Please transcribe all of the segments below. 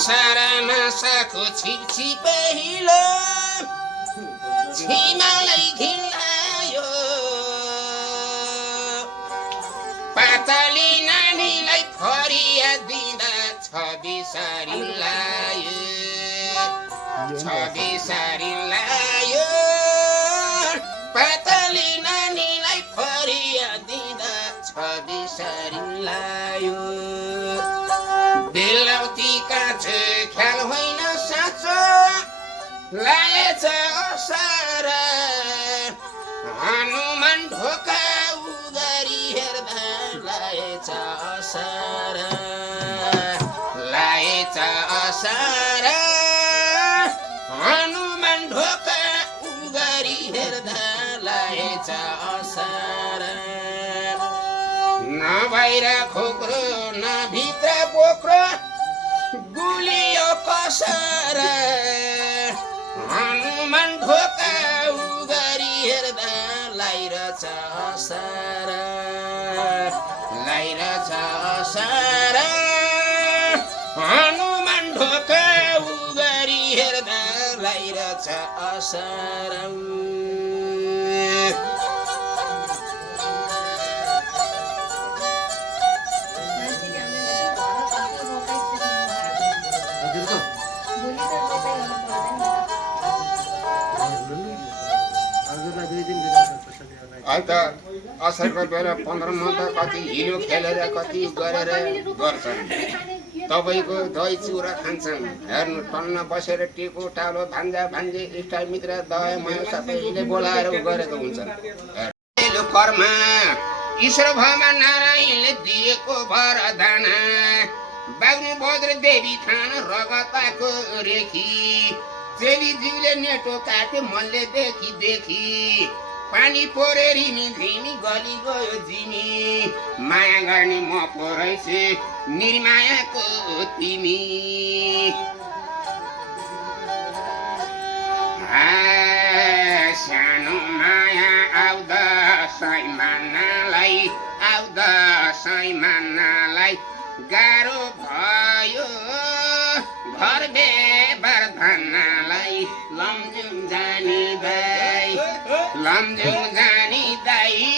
असार मासाको छिपछिप हिलो छिमालाई घिलायो पातली नानीलाई फरिया दिँदा छबिसारी लायो पातली नानीलाई फरिया दिँदा छबिसारी लायो बेलौती काँचो ख्याल होइन साँचो लाएछ असार हनुमान ढोका उगरी हेर्दा लाएछ असार हनुमान ढोका उगरी हेर्दा लाएछ असार नभएर खोक्रो नभित्र बोक्रो गुलियो कसर हनुमान ढोका उगरी हेर्दा लाइरहेछ असार हनुमान ढोका उगरी हेर्दा लाइरहेछ असार अहिले त असारको बेला 15 त कति हिलो खेलेर कति गरेर गर्छन् तपाईँको दही चिउरा खान्छन् हेर्नु टन्न बसेर टेको टालो भान्जा भान्जे इष्ट मित्र दही मय सबैले बोलाएर गरेको हुन्छन् कर्म ईश्वर भगवान नारायणले दिएको वरदान बाग्नु बज्र देवी थान रगताको रेखी चेली जिउले नेटो काटे मनले देखी पानी पोरे रिमी झिमी गली गयो जिमी माया गर्ने म पो रहेछु निर्मायाको तिमी सानो माया आउँद सैमानालाई गाह्रो भयो घर बेबार भन्नालाई लमजुङ जानी दाई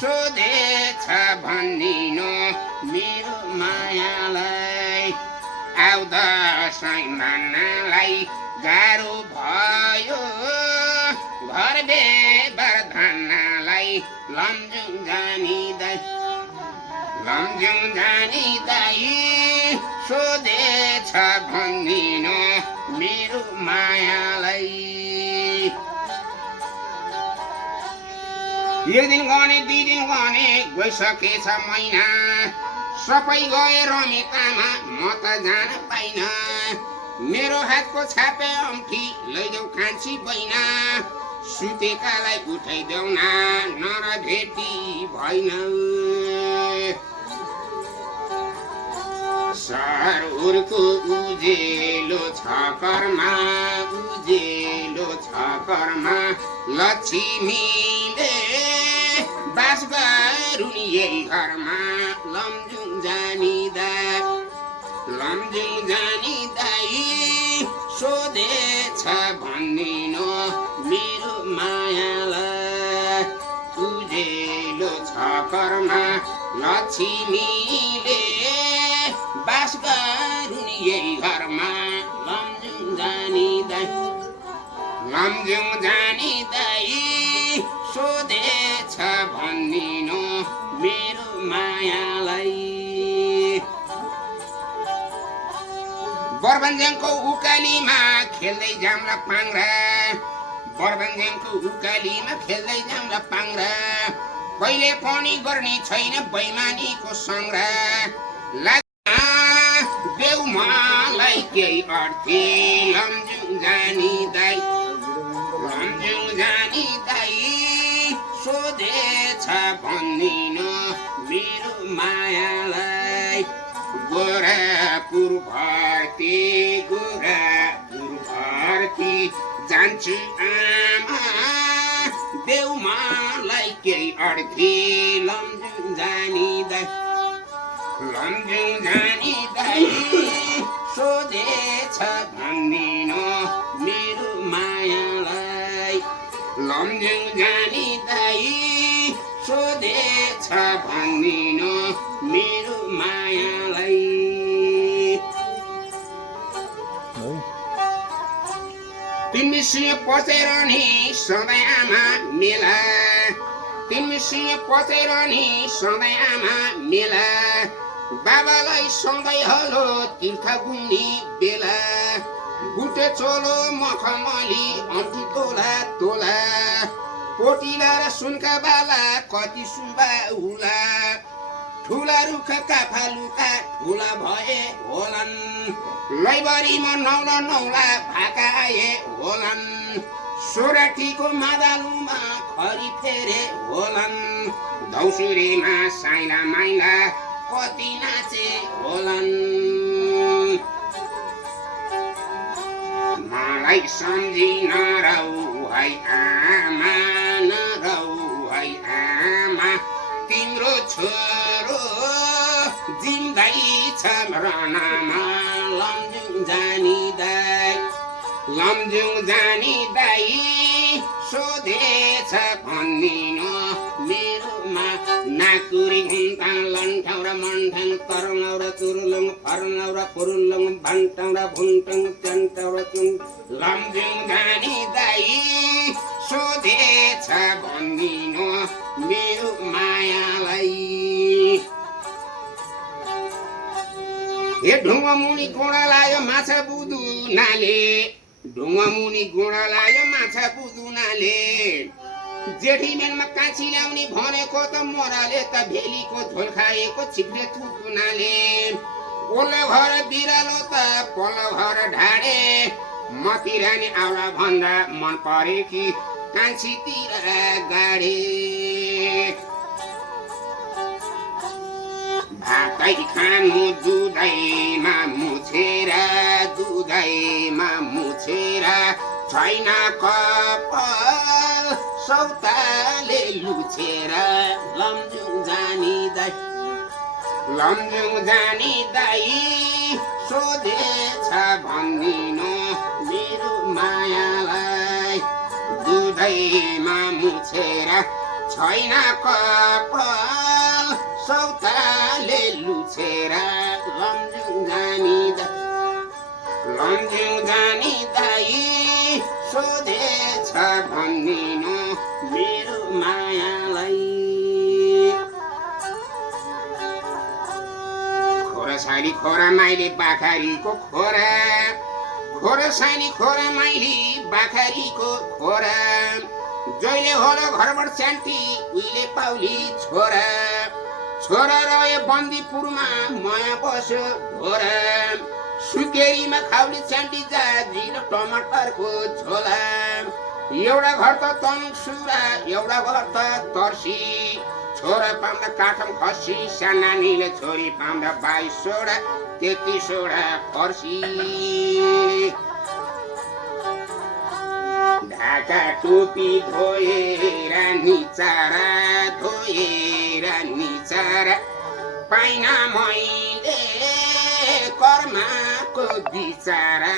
सोधेछ भनिदिनु मेरो मायालाई आउँद सैमानालाई गाह्रो भयो घर बेबार भन्नालाई लमजुङ जानी दाई सोधेछ भनिदिनु मेरो मायालाई एक दिन गने 2 दिन गने गइसकेछ महिना सबै गए रमितामा म त जान पाइन मेरो हातको छापे अम्ठी लैदेऊ कान्छी बैना सुतेकालाई उठाइदेऊ न नर भेटी भइन सरउरको उजेलो छ कर्मा लक्ष्मीले बास गरुन् यही घरमा लमजुङ जानी दाई सोधेछ भनिदिनु मेरो मायालाई उजेलो छ कर्मा लक्ष्मीले बास गरुन् यही घरमा लमजुङ जानी दाई सोधेछ भनिदिनु मेरो मायालाई बरबन्ज्याङको उकालीमा खेल्दै जाम्ला पाङ्रा कहिले पनि गर्ने छैन बैमानीको सङ्ग्रह देऊ मलाई केही अर्थी लमजुङ जानी दाई सोधेछ भनिदिनु मेरो मायालाई गोरापुर भर्ती जान्छु आमा देऊ मलाई केही अर्थी लमजुङ जानी दाई सोध सिंह पसेर नि सधैँ आमा मेला तिमी सिंह पसेर नि सधैँ आमा मेला बाबालाई सधैँ हलो तीर्थ घुम्ने बेला बुटे चोलो मखमली अन्टु तोला तोला पोटिला र सुनका बाला कति सुम्बा हुला ठुला रुखका फालुका ठुला भए होलान् लैबरीमा नौला नौला भाका आए होलान् सोराठीको मादालुमा खरी फेरे होलान् दौसुरीमा साइला माइला कति नाचे होलान् मलाई सम्झी नरौ है आमा नरौ है आमा तिम्रो छोरो जिउँदै छ रनामा लमजुङ जानी दाइ सोधेछ भनिदिनु मेरोमा नाकुरी घुम्टाङ लन्ठाउ र मन्ठाङ तरलौ र तुरुलुङ फर्लौ र कुरुलुङ भन्टाङ र भुन्टाङ च्यान्टाउ र चुङ लमजुङ जानी दाइ सोधेछ भनिदिनु मेरो मायालाई हे ढुङ्गा मुनि गोडा लायो माछा बुदुनाले ढुङ्गा मुनि गोडा लायो माछा बुदुनाले जेठी मेनमा काँची ल्याउने भनेको त मोराले त भेलीको झोल खाएको छिप्रे थुकुनाले ओल्लो घर बिरालो त पल्लो घर ढाडे मतिरानी आउला भन्दा मन परे कि कान्छीतिर गाडे भातै खानु दुधैमा मुछेर छैन कपाल सौताले लुछेर लमजुङ जानी दाइ सोधेछ भनिदिनु मेरो मायालाई दुधैमा मुछेर छैन कपाल सौताले लुछेर लमजुङ जानी दाइ सोधेछ भनिदिनु मेरो मायालाई खोरासानी खोरा माइली बाखारीको खोरा खोरासानी खोरा माइली बाखारीको खोरा जहिले होला घरबाट च्यान्टी उहिले पाउली छोरा रहे बन्दीपुरमा माया बस्यो घोरा सुकेरीमा खाउली च्यान्टी जाजिलो टमाटरको झोला एउटा घर त तनुक सुरा एउटा घर त तर्सी छोरा पाउँदा काठम खसी सानानीले छोरी पाउँदा 22 33 फर्सी ढाका टोपी धोएर निचारा पाइना मैले कर्माको बिचारा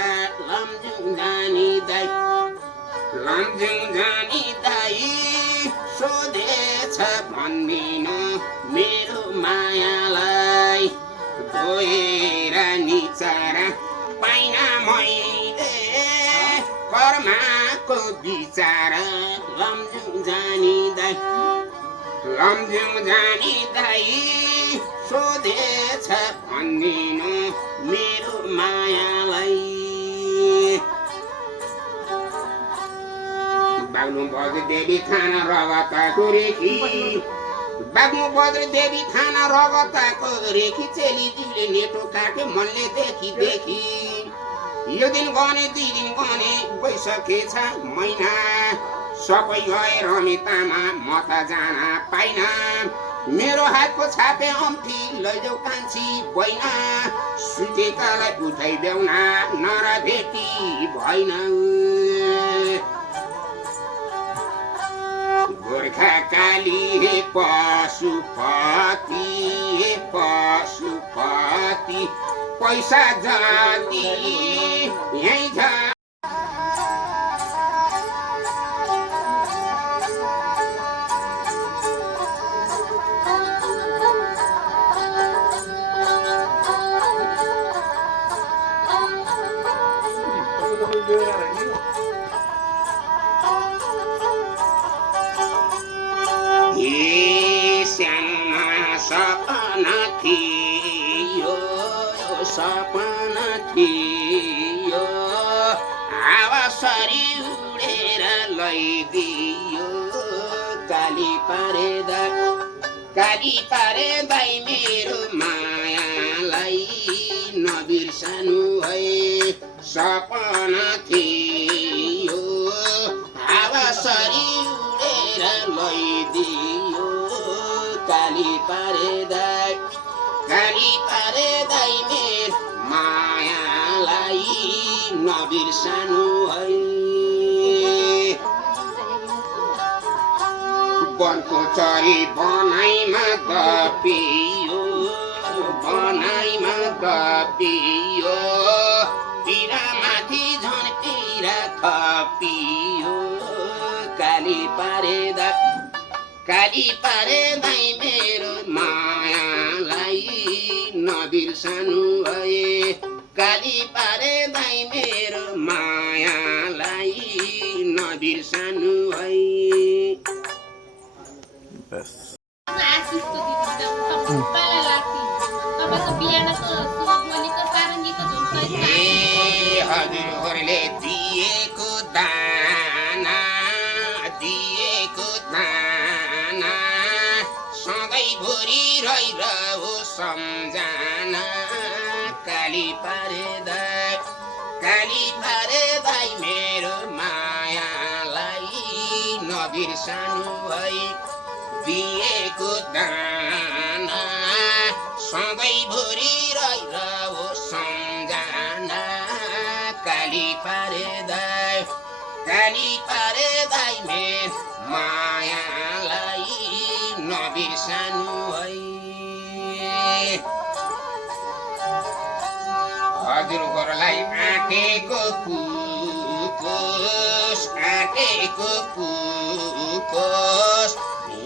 लमजुङ जानी दाइ सोधेछ भनिदिनु मेरो मायालाई धोएर निचारा पाइना मैले कर्माको बिचारा लमजुङ जानी दाइ सोधेछ भनिदिनु मेरो मायालाई बाग्नु बज्र देवी थाना रगताको रेखी चेलीज्यूले नेटो काट्यो मनले देखी यो दिन गने 2 दिन गने भइसकेछ महिना सबै गए रमितामा म त जान पाइन मेरो हातको छापे अम्ठी लैजाऊ कान्छी बैना सुतेकालाई उठाइदेउना नर भेटी भएन गोर्खा काली हे पशुपति पैसा जाति यही छ सपना थियो आवासरी उडेर लैदियो काली पारे दाइ मेरो मायालाई नबिर्सनु है सपना थियो आवासरी उडेर लैदियो काली पारे दाइ मेरो मायालाई नबिर्सनु है वनको चरी बनाइमा गपियो पिरामाथि झन् पिरा थपियो काली पारे दाइ मेरो मायालाई नबिर्सनु है काली पारे दाइ मेरो मायालाई नबिर्सनु है आशिषको दिदी सबैलाई लाग्थ्यो तपाईँको बिहानको सुबोलीको सारङ्गीको धुन ए हजुरहरूले दिएको दाना सधैँभरि रहिरहो सम्झना काली पारे दाइ मेरो मायालाई नबिर्सनु है दिएको दाना सधैँभरि रहिरहो सम्झना काली पारे दाइ मेरो मायालाई नबिर्सनु है हजुरहरूलाई आँटेको कुकोस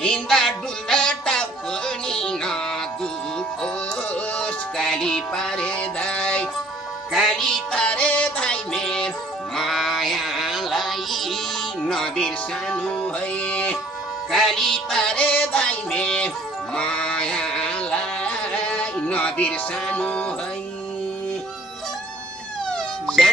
हिँड्दा डुल्दा टाउको नि नदुखोस् काली पारे दाइ मेरो मायालाई नबिर्सनु है काली पारे दाइ मेरो मायालाई नबिर्सनु है